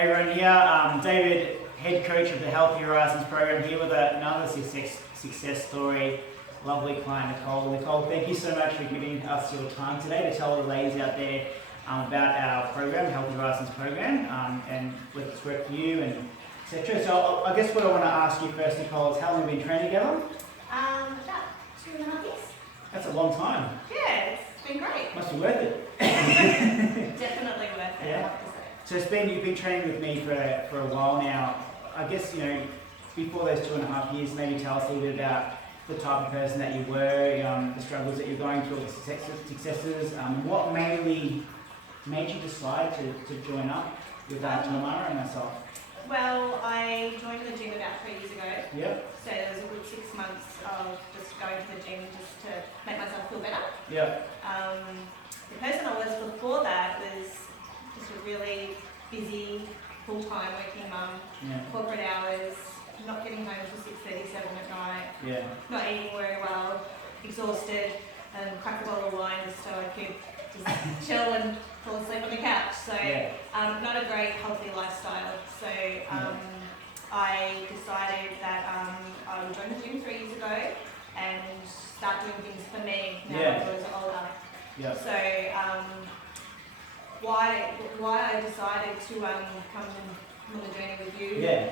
Hey everyone, here David, head coach of the Healthy Horizons program, here with another success story. Lovely client Nicole. Nicole, thank you so much for giving us your time today to tell the ladies out there about our program, Healthy Horizons program, and whether it's worked for you and etc. So I guess what I want to ask you first, Nicole, is how long have you been training together? About 2.5 years. That's a long time. Yeah, it's been great. Must be worth it. Definitely worth it, Yeah. I have to say. So you've been training with me for a while now. I guess, before those 2.5 years, maybe tell us a little bit about the type of person that you were, the struggles that you're going through, the successes, what mainly made you decide to join up with Tamara and myself? Well, I joined the gym about 3 years ago. Yep. So there was a good 6 months of just going to the gym just to make myself feel better. Yep. The person I was before that was just a really busy, full-time working mum, Yeah. corporate hours, not getting home until 6:37 at night, Yeah. not eating very well, exhausted, and crack a bottle of wine just so I could just chill and fall asleep on the couch. So Yeah. not a great healthy lifestyle. So I decided that I would join the gym 3 years ago and start doing things for me now Yeah. that I was older. Yeah. So why I decided to come on the journey with you, Yeah.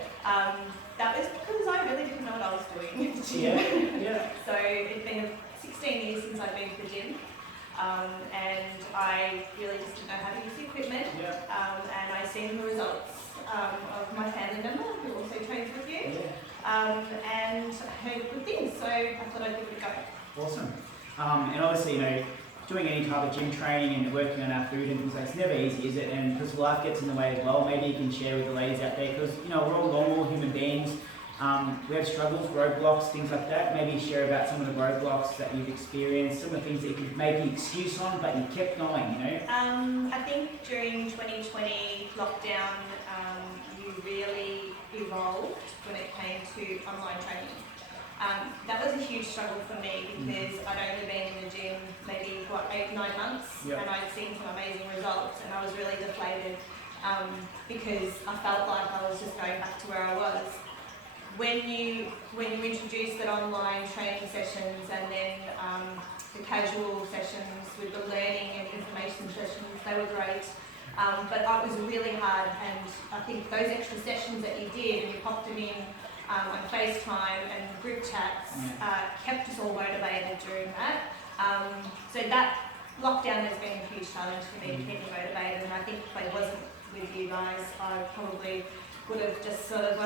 that was because I really didn't know what I was doing at the gym. Yeah. Yeah. So it's been 16 years since I've been to the gym, and I really just didn't know how to use the equipment, Yeah. and I seen the results of my family member who also trains with you, Yeah. and heard good things, so I thought I'd give it a go. Awesome. And obviously, doing any type of gym training and working on our food and things like that, it's never easy, is it? And because life gets in the way as well. Maybe you can share with the ladies out there, because we're all normal human beings. We have struggles, roadblocks, things like that. Maybe share about some of the roadblocks that you've experienced, some of the things that you could make an excuse on, but you kept going. I think during 2020 lockdown, you really evolved when it came to online training. That was a huge struggle for me because I'd only been in the gym maybe 8-9 months, Yep. and I'd seen some amazing results, and I was really deflated because I felt like I was just going back to where I was. When you introduced the online training sessions and then the casual sessions with the learning and information sessions, they were great. But it was really hard, and I think those extra sessions that you did and you popped them in on FaceTime and group chats kept us all motivated during that. So that lockdown has been a huge challenge for me to keep me motivated, and I think if I wasn't with you guys, I probably would have just sort of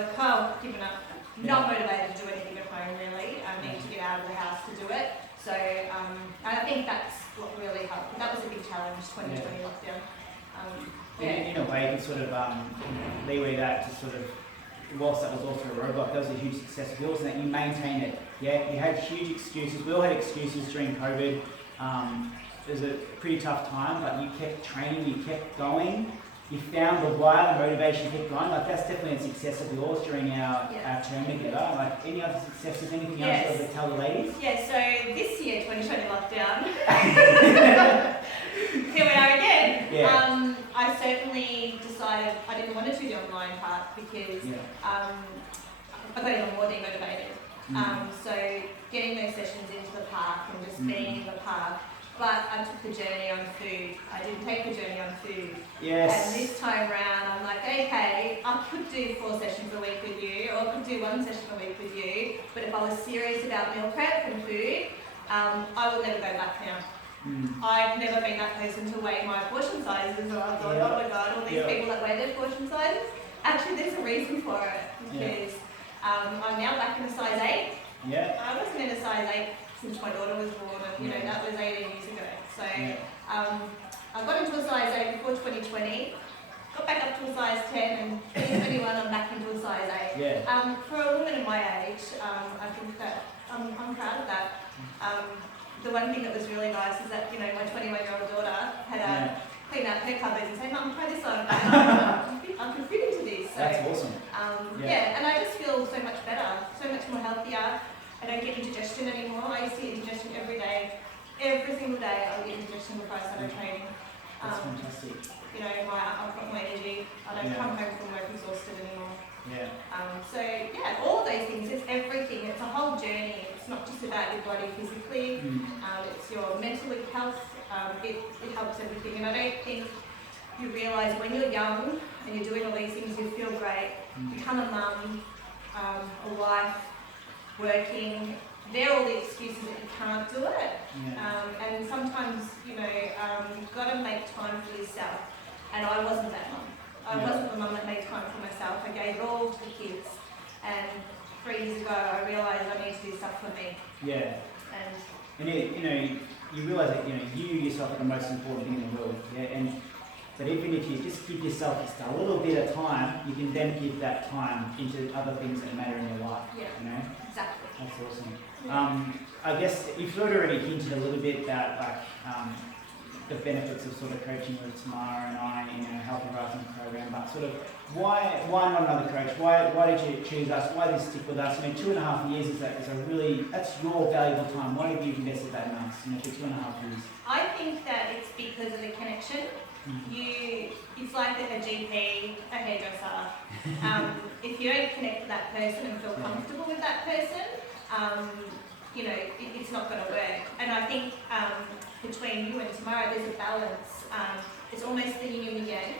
given up, not motivated to do anything at home really. I need to get out of the house to do it. So and I think that's what really helped. That was a big challenge, 2020 lockdown. In a way, you could sort of leeway that to sort of, whilst that was also a roadblock, that was a huge success of yours, and that you maintained it. Yeah, you had huge excuses. We all had excuses during COVID. It was a pretty tough time, but you kept training, you kept going. You found the why, the motivation, kept going. That's definitely a success of yours during our term together. Any other successes, anything else you want to tell the ladies? Yeah, so this year, 2020 lockdown, here we are again. Yeah. I certainly decided I didn't want to do the online part because I got even more demotivated. So getting those sessions into the park and just being in the park. But I took the journey on food. I didn't take the journey on food. Yes. And this time round, I'm like, okay, I could do 4 sessions a week with you, or I could do 1 session a week with you. But if I was serious about meal prep and food, I will never go back now. I've never been that person to weigh my portion sizes, or I thought, oh my god, all these people that weigh their portion sizes. Actually, there's a reason for it, because I'm now back in a size 8. Yeah. I wasn't in a size 8 since my daughter was born, and that was 18 years ago. So I got into a size 8 before 2020, got back up to a size 10, and 2021 I'm back into a size 8. Yeah. For a woman in my age, I think that I'm proud of that. The one thing that was really nice is that my 21-year-old daughter had clean out her cupboards and say, Mum, try this on. I can fit into this. So, that's awesome. And I just feel so much better, so much more healthier. I don't get indigestion anymore. I used to get indigestion every day. Every single day I would get indigestion before I started training. That's fantastic. I've got more energy. I don't come home from work exhausted anymore. Yeah. So yeah, all of those things, it's everything. It's a whole journey. It's not just about your body physically. It's your mental health. It helps everything. And I don't think you realise when you're young and you're doing all these things, you feel great. Become a mum, a wife, working. They're all the excuses that you can't do it. Yeah. And sometimes, you know, you've got to make time for yourself. And I wasn't that mum. I wasn't the mum that made time for myself. I gave it all to the kids. And 3 years ago, I realised I need to do stuff for me. Yeah. And you know, you realise that, you know, you yourself are the most important thing in the world. Yeah. But even if you just give yourself just a little bit of time, you can then give that time into other things that matter in your life. Yeah. You know? Exactly. That's awesome. Yeah. I guess you've sort of already hinted a little bit about the benefits of sort of coaching with Tamara and I in our Health and Rising program, but sort of why not another coach? Why did you choose us? Why did you stick with us? I mean, 2.5 years is that's your valuable time. Why have you invested that in us, you know, for 2.5 years? I think that it's because of the connection. It's like a GP, a hairdresser. If you don't connect with that person and feel comfortable with that person, you know, it's not going to work. And I think between you and Tamara, there's a balance. It's almost the yin and the yang.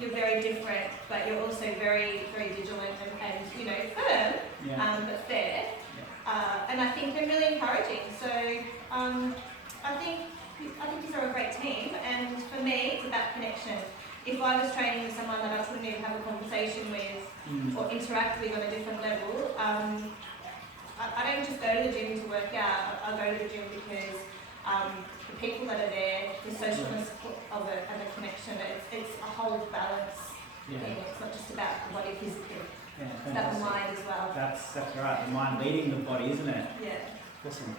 You're very different, but you're also very, very vigilant and you know, firm, but fair. And I think they're really encouraging. So I think these are a great team, and for me, it's about connection. If I was training with someone that I couldn't even have a conversation with or interact with on a different level, I don't just go to the gym to work out. I go to the gym because the people that are there, the socialness of it, and the connection, it's a whole balance thing. It's not just about the body physically. It's about the mind as well. That's right. The mind leading the body, isn't it? Yeah. Awesome.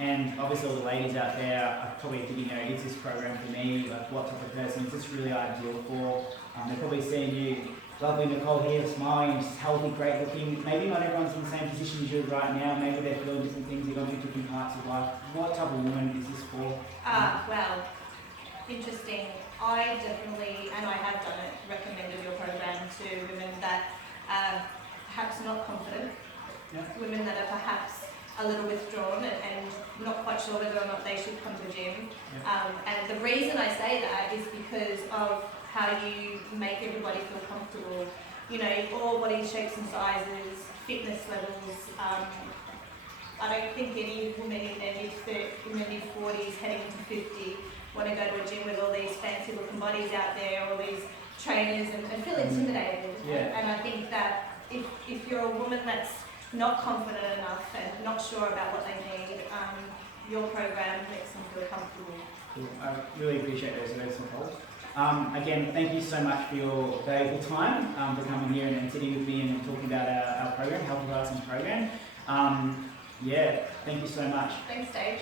And obviously all the ladies out there are probably thinking, you know, is this program for me? Like, what type of person is this really ideal for? They're probably seeing you, lovely Nicole here, smiling, just healthy, great looking. Maybe not everyone's in the same position as you right now. Maybe they're feeling different things, they're going through different parts of life. What type of woman is this for? Well, interesting. I definitely, and I have done it, recommended your program to women that are perhaps not confident, women that are perhaps a little withdrawn and not quite sure whether or not they should come to the gym. And the reason I say that is because of how you make everybody feel comfortable. You know, all body shapes and sizes, fitness levels. I don't think any woman in their mid-40s heading to 50 want to go to a gym with all these fancy looking bodies out there, all these trainers, and feel intimidated. And I think that if you're a woman that's not confident enough and not sure about what they need, your program makes them feel comfortable. Cool. I really appreciate those words, Nicole. Again, thank you so much for your valuable time for coming here and sitting with me and talking about our program, Health and Rising program. Thank you so much. Thanks, Dave.